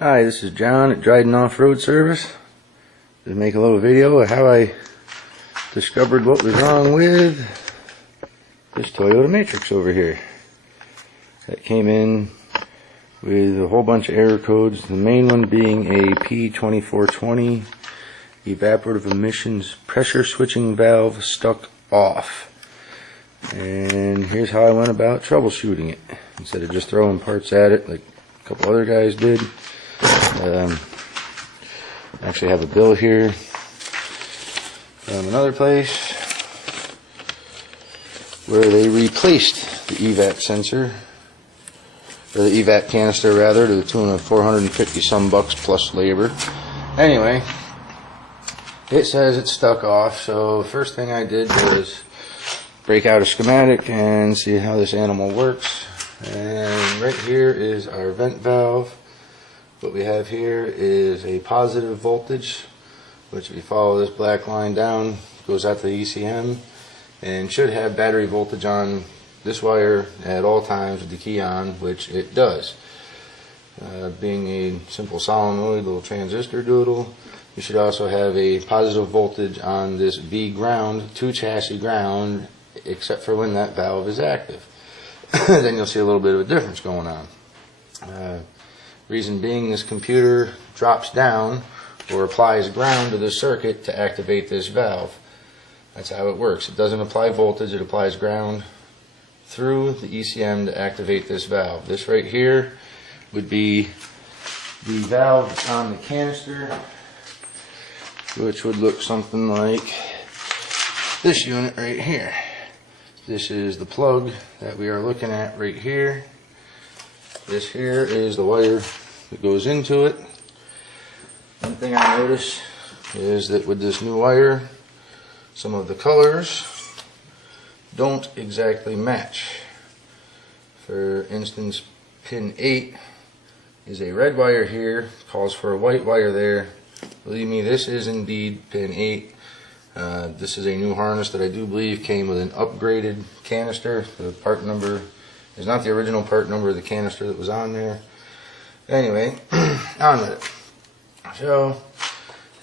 Hi, this is John at Dryden Off-Road Service. Just make a little video of how I discovered what was wrong with this Toyota Matrix over here. That came in with a whole bunch of error codes, the main one being a P2420 evaporative emissions pressure switching valve stuck off. And here's how I went about troubleshooting it, instead of just throwing parts at it like a couple other guys did. I actually have a bill here from another place where they replaced the EVAP sensor, or the EVAP canister rather, to the tune of 450 some bucks plus labor. Anyway, it says it's stuck off, so the first thing I did was break out a schematic and see how this animal works. And right here is our vent valve. What we have here is a positive voltage, which if you follow this black line down, goes out to the ECM, and should have battery voltage on this wire at all times with the key on, which it does. Being a simple solenoid little transistor doodle, you should also have a positive voltage on this V ground, 2 chassis ground, except for when that valve is active. Then you'll see a little bit of a difference going on. Reason being, this computer drops down or applies ground to the circuit to activate this valve. That's how it works. It doesn't apply voltage, it applies ground through the ECM to activate this valve. This right here would be the valve on the canister, which would look something like this unit right here. This is the plug that we are looking at right here. This here is the wire that goes into it. One thing I notice is that with this new wire, some of the colors don't exactly match. For instance, pin 8 is a red wire here, calls for a white wire there. Believe me, this is indeed pin 8. This is a new harness that I do believe came with an upgraded canister. The part number is not the original part number of the canister that was on there. Anyway, on with it. So,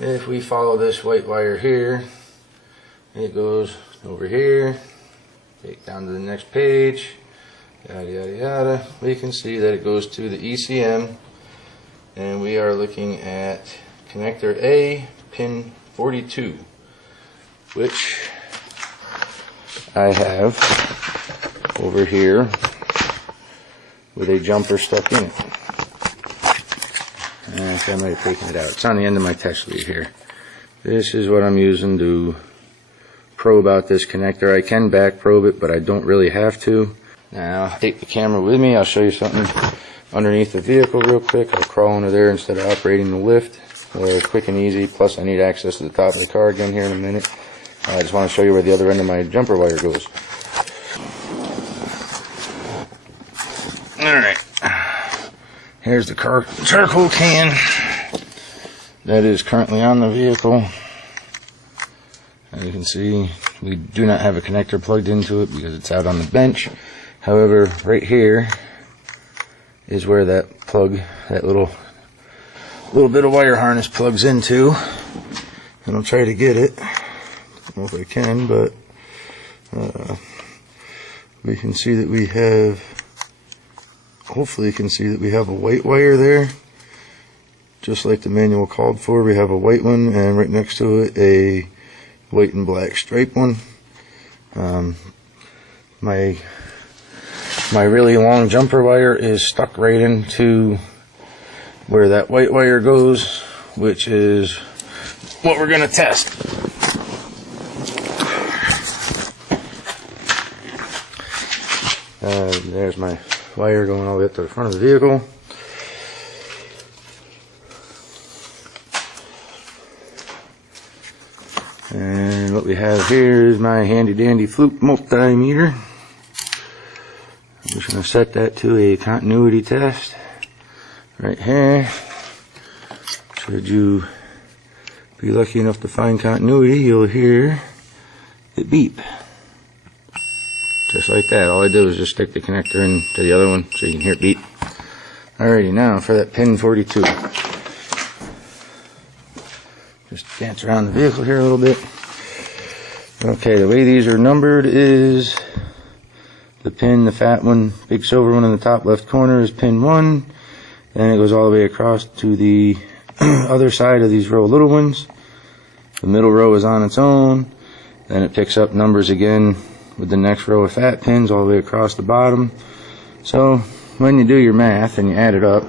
if we follow this white wire here, it goes over here, take down to the next page, yada yada yada. We can see that it goes to the ECM, and we are looking at connector A, pin 42, which I have over here with a jumper stuck in it. I might have taken it out. It's on the end of my test lead here. This is what I'm using to probe out this connector. I can back probe it, but I don't really have to. Now, I'll take the camera with me. I'll show you something underneath the vehicle real quick. I'll crawl under there instead of operating the lift. Quick and easy. Plus, I need access to the top of the car again here in a minute. I just want to show you where the other end of my jumper wire goes. Alright. Here's the charcoal can that is currently on the vehicle. As you can see, we do not have a connector plugged into it because it's out on the bench. However, right here is where that plug, that little bit of wire harness plugs into. And I'll try to get it. I don't know if I can, but we can see that we have, hopefully you can see that we have a white wire there, just like the manual called for. We have a white one, and right next to it a white and black stripe one. My really long jumper wire is stuck right into where that white wire goes, which is what we're going to test. There's my wire going all the way up to the front of the vehicle. And what we have here is my handy dandy Fluke multimeter. I'm just going to set that to a continuity test right here. Should you be lucky enough to find continuity, you'll hear it beep. Just like that. All I did was just stick the connector into the other one so you can hear it beep. Alrighty, now for that pin 42. Just dance around the vehicle here a little bit. Okay, the way these are numbered is the pin, the fat one, big silver one in the top left corner is pin 1. Then it goes all the way across to the other side of these row of little ones. The middle row is on its own. Then it picks up numbers again with the next row of fat pins all the way across the bottom. So when you do your math and you add it up,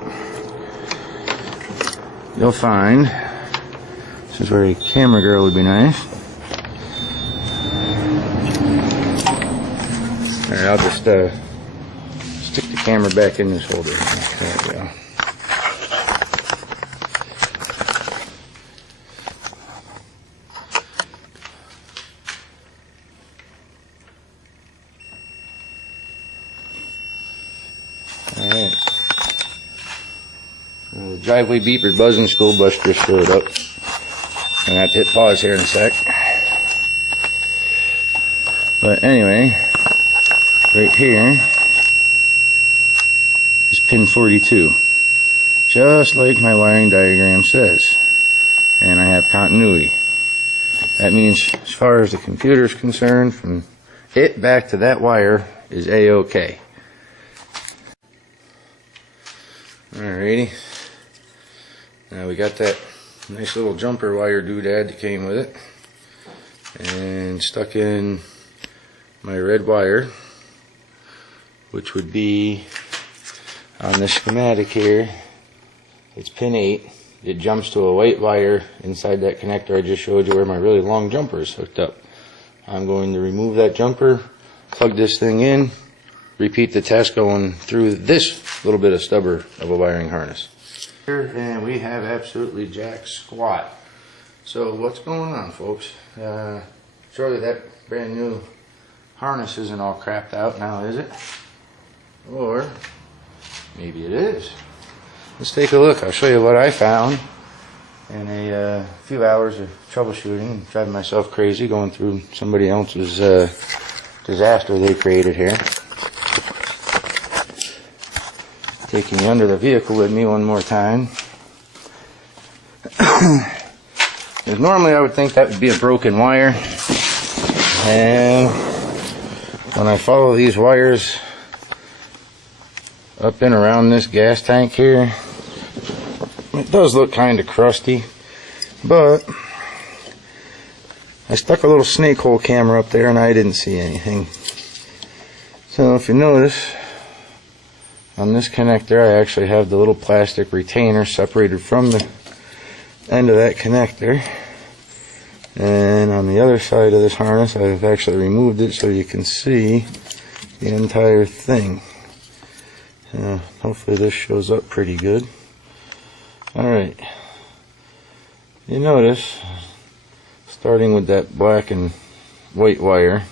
you'll find, this is where a camera girl would be nice. Alright, I'll just stick the camera back in this holder. There we go. Alright. The driveway beeper buzzing, school bus just showed up. I'm going to have to hit pause here in a sec. But anyway, right here is pin 42. Just like my wiring diagram says. And I have continuity. That means as far as the computer is concerned, from it back to that wire is A-OK. Alrighty. Now we got that nice little jumper wire doodad that came with it. And stuck in my red wire, which would be on the schematic here. It's pin 8. It jumps to a white wire inside that connector I just showed you where my really long jumper is hooked up. I'm going to remove that jumper, plug this thing in, repeat the test going through this little bit of stubber of a wiring harness. And we have absolutely jack squat. So what's going on, folks? Surely that brand new harness isn't all crapped out now, is it? Or maybe it is. Let's take a look. I'll show you what I found in a few hours of troubleshooting, driving myself crazy, going through somebody else's disaster they created here. Taking you under the vehicle with me one more time. Because normally I would think that would be a broken wire. And when I follow these wires up and around this gas tank here, it does look kind of crusty, but I stuck a little snake hole camera up there and I didn't see anything. So if you notice, on this connector I actually have the little plastic retainer separated from the end of that connector, and on the other side of this harness I've actually removed it so you can see the entire thing. Hopefully this shows up pretty good. Alright, you notice, starting with that black and white wire,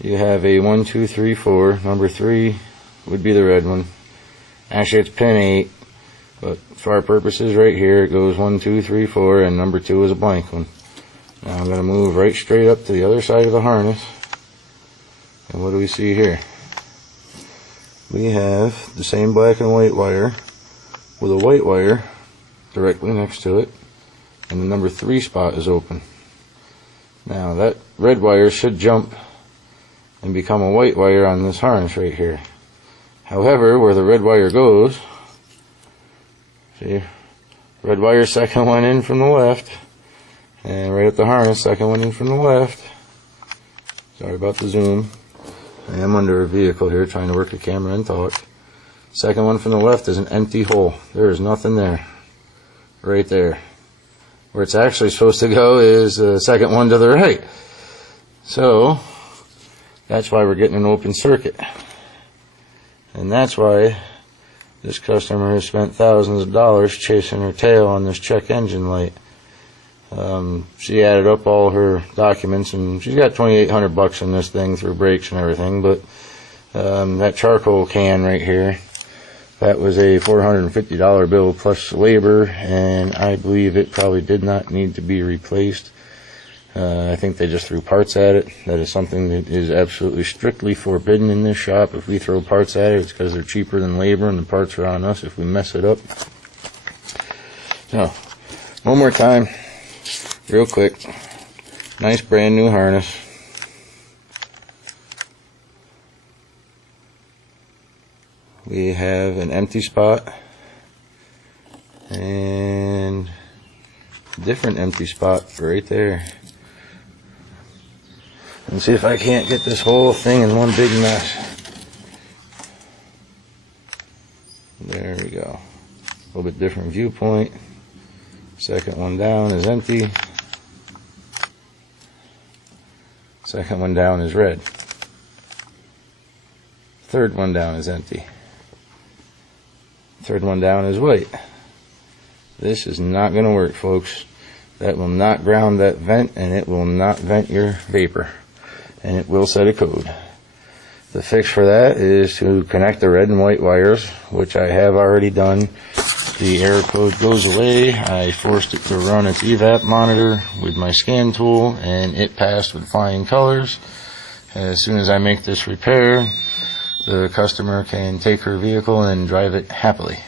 you have a 1, 2, 3, 4. Number 3 would be the red one. Actually it's pin 8, but for our purposes right here it goes 1, 2, 3, 4, and number 2 is a blank one. Now I'm going to move right straight up to the other side of the harness, and what do we see here? We have the same black and white wire with a white wire directly next to it, and the number 3 spot is open. Now that red wire should jump and become a white wire on this harness right here. However, where the red wire goes, see, red wire second one in from the left, and right at the harness second one in from the left. Sorry about the zoom. I am under a vehicle here trying to work the camera and talk. Second one from the left is an empty hole. There is nothing there. Right there. Where it's actually supposed to go is the second one to the right. So that's why we're getting an open circuit. And that's why this customer has spent thousands of dollars chasing her tail on this check engine light. She added up all her documents and she's got $2,800 in this thing through brakes and everything, but that charcoal can right here, that was a $450 bill plus labor, and I believe it probably did not need to be replaced. I think they just threw parts at it. That is something that is absolutely strictly forbidden in this shop. If we throw parts at it, it's because they're cheaper than labor, and the parts are on us if we mess it up. So, one more time, real quick. Nice brand new harness. We have an empty spot and a different empty spot right there. And see if I can't get this whole thing in one big mess. There we go. A little bit different viewpoint. Second one down is empty. Second one down is red. Third one down is empty. Third one down is white. This is not going to work, folks. That will not ground that vent, and it will not vent your vapor. And it will set a code. The fix for that is to connect the red and white wires, which I have already done. The error code goes away. I forced it to run its EVAP monitor with my scan tool, and it passed with flying colors. As soon as I make this repair, the customer can take her vehicle and drive it happily.